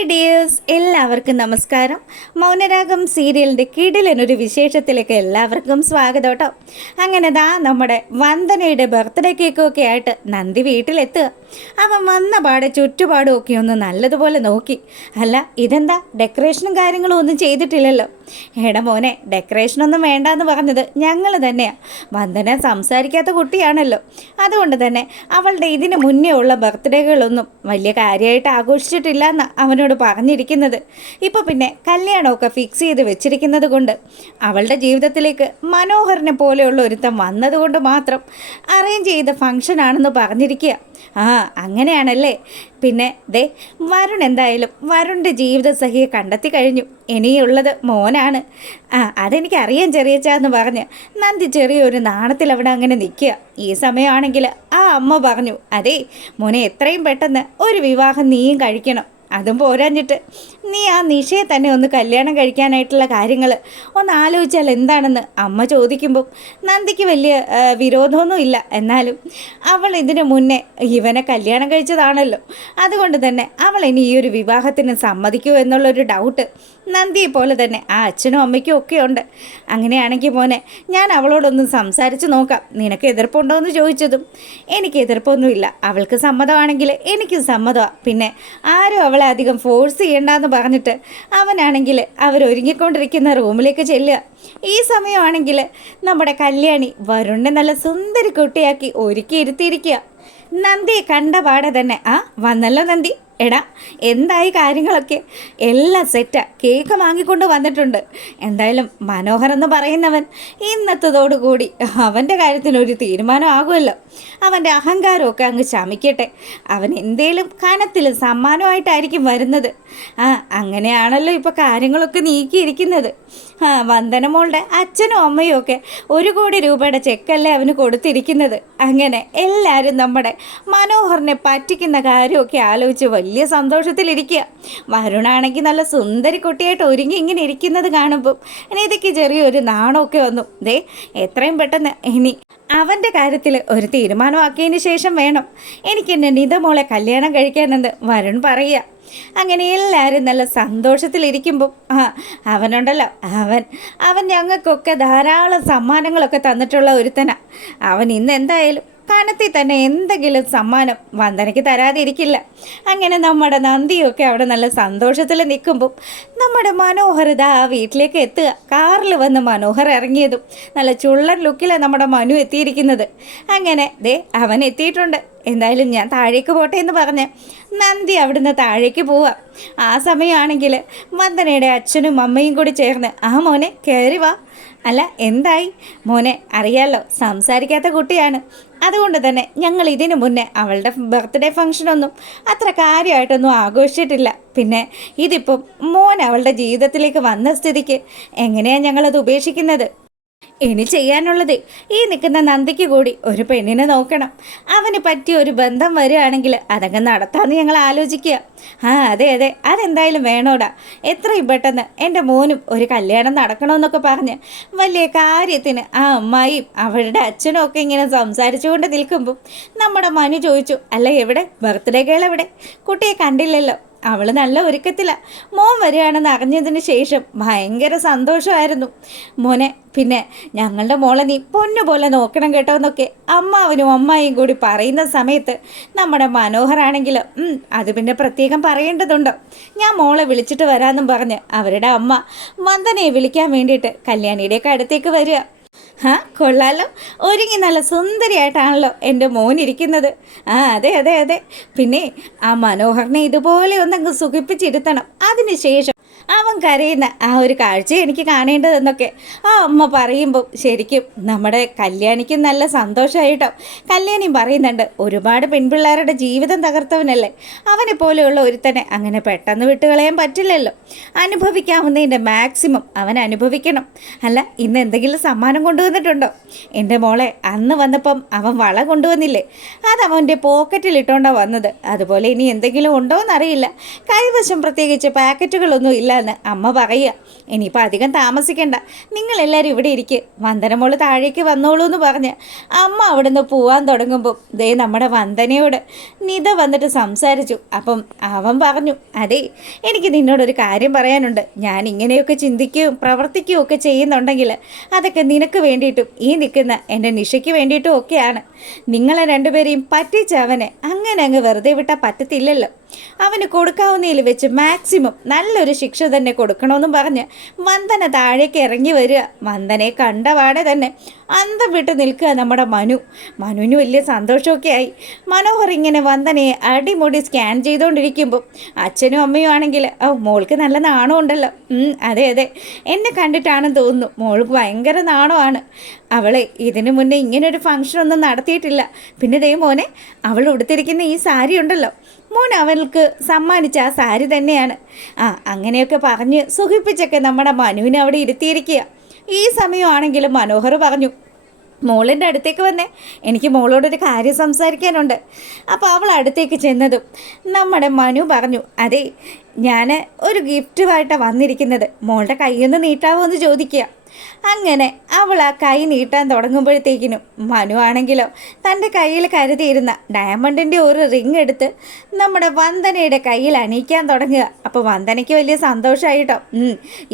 Hi dears, എല്ലാവർക്കും നമസ്കാരം. മൗനരാഗം സീരിയലിൻ്റെ കിടിലനൊരു വിശേഷത്തിലേക്ക് എല്ലാവർക്കും സ്വാഗതം കേട്ടോ. അങ്ങനെ നമ്മുടെ വന്ദനയുടെ ബർത്ത്ഡേ കേക്കൊക്കെ ആയിട്ട് നന്ദി വീട്ടിലെത്തുക. അവൻ വന്ന പാടെ ചുറ്റുപാടും ഒക്കെ ഒന്ന് നല്ലതുപോലെ നോക്കി. അല്ല, ഇതെന്താ ഡെക്കറേഷനും കാര്യങ്ങളും ഒന്നും ചെയ്തിട്ടില്ലല്ലോ. എടാ മോനെ, ഡെക്കറേഷനൊന്നും വേണ്ടാന്ന് പറഞ്ഞത് ഞങ്ങൾ തന്നെയാണ്. വന്ദന സംസാരിക്കാത്ത കുട്ടിയാണല്ലോ. അതുകൊണ്ട് തന്നെ അവളുടെ ഇതിന് മുന്നേ ഉള്ള ബർത്ത്ഡേകളൊന്നും വലിയ കാര്യമായിട്ട് ആഘോഷിച്ചിട്ടില്ല എന്ന് അവനോട് പറഞ്ഞിരിക്കുന്നത്. ഇപ്പോൾ പിന്നെ കല്യാണമൊക്കെ ഫിക്സ് ചെയ്ത് വെച്ചിരിക്കുന്നത് കൊണ്ട് അവളുടെ ജീവിതത്തിലേക്ക് മനോഹരനെ പോലെയുള്ള ഒരുത്തം വന്നതുകൊണ്ട് മാത്രം അറേഞ്ച് ചെയ്ത ഫംഗ്ഷനാണെന്ന് പറഞ്ഞിരിക്കുക. ആ, അങ്ങനെയാണല്ലേ. പിന്നെ വരുൺ എന്തായാലും വരുണിൻ്റെ ജീവിത സഹിയെ കണ്ടെത്തി കഴിഞ്ഞു. ഇനിയുള്ളത് മോനാണ്. അതെനിക്കറിയാം ചെറിയച്ചാന്ന് പറഞ്ഞ് നന്ദി ചെറിയൊരു നാണത്തിൽ അവിടെ അങ്ങനെ നിൽക്കുക. ഈ സമയമാണെങ്കിൽ ആ അമ്മ പറഞ്ഞു, അതേ മോനെ, എത്രയും പെട്ടെന്ന് ഒരു വിവാഹം നീയും കഴിക്കണം. അതും പോരാഞ്ഞിട്ട് നീ ആ നിഷയെ തന്നെ ഒന്ന് കല്യാണം കഴിക്കാനായിട്ടുള്ള കാര്യങ്ങൾ ഒന്ന് ആലോചിച്ചാൽ എന്താണെന്ന് അമ്മ ചോദിക്കുമ്പം നന്ദിക്ക് വലിയ വിരോധമൊന്നും ഇല്ല. എന്നാലും അവൾ ഇതിനു മുന്നേ ഇവനെ കല്യാണം കഴിച്ചതാണല്ലോ. അതുകൊണ്ട് തന്നെ അവൾ ഇനി ഈ ഒരു വിവാഹത്തിന് സമ്മതിക്കുമോ എന്നുള്ളൊരു ഡൗട്ട് നന്ദിയെ പോലെ തന്നെ ആ അച്ഛനും അമ്മയ്ക്കും ഒക്കെ ഉണ്ട്. അങ്ങനെയാണെങ്കിൽ മോനെ, ഞാൻ അവളോടൊന്ന് സംസാരിച്ച് നോക്കാം. നിനക്ക് എതിർപ്പുണ്ടോ എന്ന് ചോദിച്ചതും എനിക്ക് എതിർപ്പൊന്നുമില്ല. അവൾക്ക് സമ്മതമാണെങ്കിൽ എനിക്കും സമ്മതമാണ്. പിന്നെ ആരും അവളെ അധികം ഫോഴ്സ് ചെയ്യണ്ടെന്ന് പറഞ്ഞിട്ട് അവനാണെങ്കിൽ അവരൊരുങ്ങിക്കൊണ്ടിരിക്കുന്ന റൂമിലേക്ക് ചെല്ലുക. ഈ സമയമാണെങ്കിൽ നമ്മുടെ കല്യാണി വരുണിനെ നല്ല സുന്ദരി കുട്ടിയാക്കി ഒരുക്കി ഇരുത്തിയിരിക്കുക. നന്ദിയെ കണ്ട പാടെ തന്നെ വന്നല്ലോ നന്ദി, എടാ എന്തായി കാര്യങ്ങളൊക്കെ? എല്ലാം സെറ്റാ. കേക്ക് വാങ്ങിക്കൊണ്ട് വന്നിട്ടുണ്ട്. എന്തായാലും മനോഹർ എന്ന് പറയുന്നവൻ ഇന്നത്തതോടുകൂടി അവൻ്റെ കാര്യത്തിനൊരു തീരുമാനം ആകുമല്ലോ. അവൻ്റെ അഹങ്കാരമൊക്കെ അങ്ങ് ശമിക്കട്ടെ. അവൻ എന്തേലും കനത്തിൽ സമ്മാനമായിട്ടായിരിക്കും വരുന്നത്. അങ്ങനെയാണല്ലോ ഇപ്പോൾ കാര്യങ്ങളൊക്കെ നീക്കിയിരിക്കുന്നത്. വന്ദനമോളുടെ അച്ഛനും അമ്മയും ഒക്കെ 1 കോടി രൂപയുടെ ചെക്കല്ലേ അവന് കൊടുത്തിരിക്കുന്നത്. അങ്ങനെ എല്ലാവരും നമ്മുടെ മനോഹറിനെ പറ്റിക്കുന്ന കാര്യമൊക്കെ ആലോചിച്ച് വലിയ സന്തോഷത്തിലിരിക്കുക. വരുണാണെങ്കിൽ നല്ല സുന്ദരി കുട്ടിയായിട്ട് ഒരുങ്ങി ഇങ്ങനെ ഇരിക്കുന്നത് കാണുമ്പം നിധിക്ക് ചെറിയൊരു നാണമൊക്കെ വന്നു. എത്രയും പെട്ടെന്ന് ഇനി അവൻ്റെ കാര്യത്തിൽ ഒരു തീരുമാനമാക്കിയതിന് ശേഷം വേണം എനിക്ക് എൻ്റെ നിധ മോളെ കല്യാണം കഴിക്കാനെന്ന് വരുൺ പറയുക. അങ്ങനെ എല്ലാവരും നല്ല സന്തോഷത്തിലിരിക്കുമ്പം അവനുണ്ടല്ലോ, അവൻ ഞങ്ങൾക്കൊക്കെ ധാരാളം സമ്മാനങ്ങളൊക്കെ തന്നിട്ടുള്ള ഒരുത്തനാണ്. അവൻ ഇന്ന് എന്തായാലും കനത്തിൽ തന്നെ എന്തെങ്കിലും സമ്മാനം വന്ദനയ്ക്ക് തരാതിരിക്കില്ല. അങ്ങനെ നമ്മുടെ നന്ദിയൊക്കെ അവിടെ നല്ല സന്തോഷത്തിൽ നിൽക്കുമ്പം നമ്മുടെ മനോഹർ ആ വീട്ടിലേക്ക് എത്തുക. കാറിൽ വന്ന് മനോഹർ ഇറങ്ങിയതും നല്ല ചുള്ളൻ ലുക്കിലാണ് നമ്മുടെ മനു എത്തിയിരിക്കുന്നത്. അങ്ങനെ അവൻ എത്തിയിട്ടുണ്ട്. എന്തായാലും ഞാൻ താഴേക്ക് പോട്ടെ എന്ന് പറഞ്ഞ് നന്ദി അവിടുന്ന് താഴേക്ക് പോവാം. ആ സമയമാണെങ്കിൽ വന്ദനയുടെ അച്ഛനും അമ്മയും കൂടി ചേർന്ന് മോനെ കയറി വാ. അല്ല, എന്തായി മോനെ? അറിയാലോ, സംസാരിക്കാത്ത കുട്ടിയാണ്. അതുകൊണ്ട് തന്നെ ഞങ്ങൾ ഇതിനു മുന്നേ അവളുടെ ബർത്ത്ഡേ ഫംഗ്ഷനൊന്നും അത്ര കാര്യമായിട്ടൊന്നും ആഘോഷിച്ചിട്ടില്ല. പിന്നെ ഇതിപ്പം മോൻ അവളുടെ ജീവിതത്തിലേക്ക് വന്ന സ്ഥിതിക്ക് എങ്ങനെയാണ് ഞങ്ങളത് ഉപേക്ഷിക്കുന്നത്? ഇനി ചെയ്യാനുള്ളത് ഈ നിൽക്കുന്ന നന്ദിക്ക് കൂടി ഒരു പെണ്ണിനെ നോക്കണം. അവന് പറ്റിയ ഒരു ബന്ധം വരികയാണെങ്കിൽ അതങ്ങ് നടത്താമെന്ന് ഞങ്ങൾ ആലോചിക്കുക. അതെ, അതെന്തായാലും വേണോടാ. എത്രയും പെട്ടെന്ന് എൻ്റെ മോനും ഒരു കല്യാണം നടക്കണമെന്നൊക്കെ പറഞ്ഞ് വലിയ കാര്യത്തിന് ആ അമ്മായിയും അവരുടെ അച്ഛനും ഒക്കെ ഇങ്ങനെ സംസാരിച്ചുകൊണ്ട് നിൽക്കുമ്പം നമ്മുടെ മനു ചോദിച്ചു, അല്ല എവിടെ ബർത്ത്ഡേ ഗേൾ എവിടെ? കുട്ടിയെ കണ്ടില്ലല്ലോ. അവൾ നല്ല ഒരുക്കത്തിലാണ്. മോൻ വരികയാണെന്ന് അറിഞ്ഞതിന് ശേഷം ഭയങ്കര സന്തോഷമായിരുന്നു. മോനെ, പിന്നെ ഞങ്ങളുടെ മോളെ നീ പൊന്നുപോലെ നോക്കണം കേട്ടോ എന്നൊക്കെ അമ്മാവനും അമ്മായിയും കൂടി പറയുന്ന സമയത്ത് നമ്മുടെ മനോഹറാണെങ്കിലും അത് പിന്നെ പ്രത്യേകം പറയേണ്ടതുണ്ടോ? ഞാൻ മോളെ വിളിച്ചിട്ട് വരാമെന്നും പറഞ്ഞ് അവരുടെ അമ്മ വന്ദനയെ വിളിക്കാൻ വേണ്ടിയിട്ട് കല്യാണിയുടെയൊക്കെ അടുത്തേക്ക് വരിക. കൊള്ളാലോ, ഒരുങ്ങി നല്ല സുന്ദരിയായിട്ടാണല്ലോ എൻ്റെ മോനിരിക്കുന്നത്. അതെ. പിന്നെ ആ മനോഹറിനെ ഇതുപോലെ ഒന്നങ്ങ് സുഖിപ്പിച്ചിരുത്തണം. അതിനുശേഷം അവൻ കരയുന്ന ആ ഒരു കാഴ്ച എനിക്ക് കാണേണ്ടതെന്നൊക്കെ ആ അമ്മ പറയുമ്പോൾ ശരിക്കും നമ്മുടെ കല്യാണിക്കും നല്ല സന്തോഷമായിട്ടോ. കല്യാണിയും പറയുന്നുണ്ട്, ഒരുപാട് പെൺപിള്ളേരുടെ ജീവിതം തകർത്തവനല്ലേ. അവനെ പോലെയുള്ള ഒരുത്തനെ അങ്ങനെ പെട്ടെന്ന് വിട്ടുകളയാൻ പറ്റില്ലല്ലോ. അനുഭവിക്കാവുന്നതിൻ്റെ മാക്സിമം അവൻ അനുഭവിക്കണം. അല്ല, ഇന്ന് എന്തെങ്കിലും സമ്മാനം കൊണ്ടുവന്നിട്ടുണ്ടോ? എൻ്റെ മോളെ അന്ന് വന്നപ്പം അവൻ വള കൊണ്ടുവന്നില്ലേ, അത് അവൻ്റെ പോക്കറ്റിലിട്ടോണ്ടാണ് വന്നത്. അതുപോലെ ഇനി എന്തെങ്കിലും ഉണ്ടോ എന്നറിയില്ല. കൈവശം പ്രത്യേകിച്ച് പാക്കറ്റുകളൊന്നും ഇല്ല എന്ന് അമ്മ പറയുക. ഇനിയിപ്പോൾ അധികം താമസിക്കണ്ട, നിങ്ങളെല്ലാവരും ഇവിടെ ഇരിക്കുക, വന്ദനമോള് താഴേക്ക് വന്നോളൂ എന്ന് പറഞ്ഞ് അമ്മ അവിടുന്ന് പോവാൻ തുടങ്ങുമ്പോൾ ദേ നമ്മുടെ വന്ദനയോട് നിത വന്നിട്ട് സംസാരിച്ചു. അപ്പം അവൻ പറഞ്ഞു, അതെ, എനിക്ക് നിന്നോടൊരു കാര്യം പറയാനുണ്ട്. ഞാൻ ഇങ്ങനെയൊക്കെ ചിന്തിക്കുകയും പ്രവർത്തിക്കുകയും ഒക്കെ ചെയ്യുന്നുണ്ടെങ്കിൽ അതൊക്കെ നിനക്ക് വേണ്ടിയിട്ടും ഈ നിൽക്കുന്ന എൻ്റെ നിഷയ്ക്ക് വേണ്ടിയിട്ടും ഒക്കെയാണ്. നിങ്ങളെ രണ്ടുപേരെയും പറ്റിച്ച അവനെ അങ്ങനെ അങ്ങ് വെറുതെ വിട്ടാൽ പറ്റത്തില്ലല്ലോ. അവന് കൊടുക്കാവുന്നതിൽ വെച്ച് മാക്സിമം നല്ലൊരു ശിക്ഷ തന്നെ കൊടുക്കണമെന്നും പറഞ്ഞ് വന്ദന താഴേക്ക് ഇറങ്ങി വരിക. വന്ദനയെ കണ്ടപാടെ തന്നെ അന്തം വിട്ട് നിൽക്കുക നമ്മുടെ മനുവിന് വലിയ സന്തോഷമൊക്കെ ആയി. മനോഹർ ഇങ്ങനെ വന്ദനയെ അടിമുടി സ്കാൻ ചെയ്തുകൊണ്ടിരിക്കുമ്പോൾ അച്ഛനും അമ്മയും ആണെങ്കിൽ മോൾക്ക് നല്ല നാണമുണ്ടല്ലോ. അതെ അതെ, എന്നെ കണ്ടിട്ടാണെന്ന് തോന്നുന്നു മോൾക്ക് ഭയങ്കര നാണമാണ്. അവളെ ഇതിനു മുന്നേ ഇങ്ങനൊരു ഫംഗ്ഷനൊന്നും നടത്തിയിട്ടില്ല. പിന്നെ ദേ മോനെ, അവൾ ഉടുത്തിരിക്കുന്ന ഈ സാരി ഉണ്ടല്ലോ, മോൻ അവൾക്ക് സമ്മാനിച്ച ആ സാരി തന്നെയാണ്. അങ്ങനെയൊക്കെ പറഞ്ഞ് സുഖിപ്പിച്ചൊക്കെ നമ്മുടെ മനുവിനെ അവിടെ ഇരുത്തിയിരിക്കുക. ഈ സമയമാണെങ്കിലും മനോഹർ പറഞ്ഞു, മോളിൻ്റെ അടുത്തേക്ക് വന്നേ, എനിക്ക് മോളോടൊരു കാര്യം സംസാരിക്കാനുണ്ട്. അപ്പോൾ അവൾ അടുത്തേക്ക് ചെന്നതും നമ്മുടെ മനു പറഞ്ഞു, അതെ, ഞാൻ ഒരു ഗിഫ്റ്റുമായിട്ടാണ് വന്നിരിക്കുന്നത്, മോളുടെ കൈയൊന്ന് നീട്ടാവോ എന്ന് ചോദിക്കുക. അങ്ങനെ അവൾ ആ കൈ നീട്ടാൻ തുടങ്ങുമ്പോഴത്തേക്കിനും മനു ആണെങ്കിലോ തൻ്റെ കയ്യിൽ കരുതിയിരുന്ന ഡയമണ്ടിൻ്റെ ഒരു റിങ് എടുത്ത് നമ്മുടെ വന്ദനയുടെ കയ്യിൽ അണിയിക്കാൻ തുടങ്ങുക. അപ്പോൾ വന്ദനയ്ക്ക് വലിയ സന്തോഷമായിട്ടോ.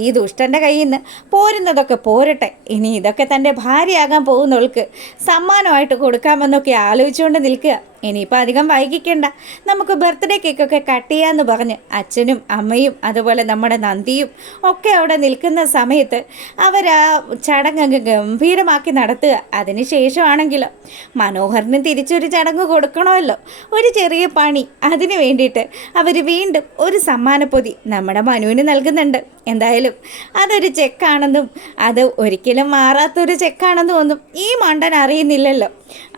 ഈ ദുഷ്ടൻ്റെ കയ്യിൽ നിന്ന് പോരുന്നതൊക്കെ പോരട്ടെ, ഇനി ഇതൊക്കെ തൻ്റെ ഭാര്യയാകാൻ പോകുന്നവൾക്ക് സമ്മാനമായിട്ട് കൊടുക്കാമെന്നൊക്കെ ആലോചിച്ചുകൊണ്ട് നിൽക്കുക. ഇനിയിപ്പോൾ അധികം വൈകിക്കേണ്ട, നമുക്ക് ബർത്ത്ഡേ കേക്കൊക്കെ കട്ട് ചെയ്യാമെന്ന് പറഞ്ഞ് അച്ഛനും അമ്മയും അതുപോലെ നമ്മുടെ നന്ദിയും ഒക്കെ അവിടെ നിൽക്കുന്ന സമയത്ത് അവരാ ചടങ്ങ് ഗംഭീരമാക്കി നടത്തുക. അതിന് ശേഷമാണെങ്കിലോ മനോഹറിന് തിരിച്ചൊരു ചടങ്ങ് കൊടുക്കണമല്ലോ, ഒരു ചെറിയ പണി. അതിന് വേണ്ടിയിട്ട് അവർ വീണ്ടും ഒരു സമ്മാനപ്പൊതി നമ്മുടെ മനുവിന് നൽകുന്നുണ്ട്. എന്തായാലും അതൊരു ചെക്കാണെന്നും അത് ഒരിക്കലും മാറാത്തൊരു ചെക്കാണെന്നും ഒന്നും ഈ മണ്ടൻ അറിയുന്നില്ലല്ലോ.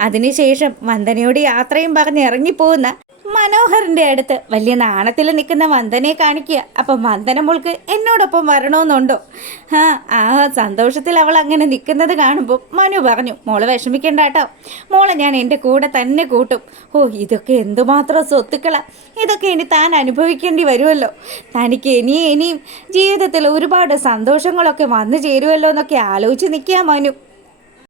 അതിനുശേഷം വന്ദനയോട് യാത്രയും പറഞ്ഞ് ഇറങ്ങിപ്പോകുന്ന മനോഹറിൻ്റെ അടുത്ത് വലിയ നാണത്തിൽ നിൽക്കുന്ന വന്ദനയെ കാണിക്കുക. അപ്പം വന്ദന മോൾക്ക് എന്നോടൊപ്പം വരണമെന്നുണ്ടോ? ആ സന്തോഷത്തിൽ അവൾ അങ്ങനെ നിൽക്കുന്നത് കാണുമ്പോൾ മനു പറഞ്ഞു, മോള് വിഷമിക്കണ്ട കേട്ടോ, മോളെ ഞാൻ എൻ്റെ കൂടെ തന്നെ കൂട്ടും. ഇതൊക്കെ എന്തുമാത്രം സ്വത്തുക്കളാണ്, ഇതൊക്കെ ഇനി താൻ അനുഭവിക്കേണ്ടി വരുമല്ലോ. തനിക്ക് ഇനിയും ജീവിതത്തിൽ ഒരുപാട് സന്തോഷങ്ങളൊക്കെ വന്നു ചേരുമല്ലോ എന്നൊക്കെ ആലോചിച്ച് നിൽക്കുക മനു.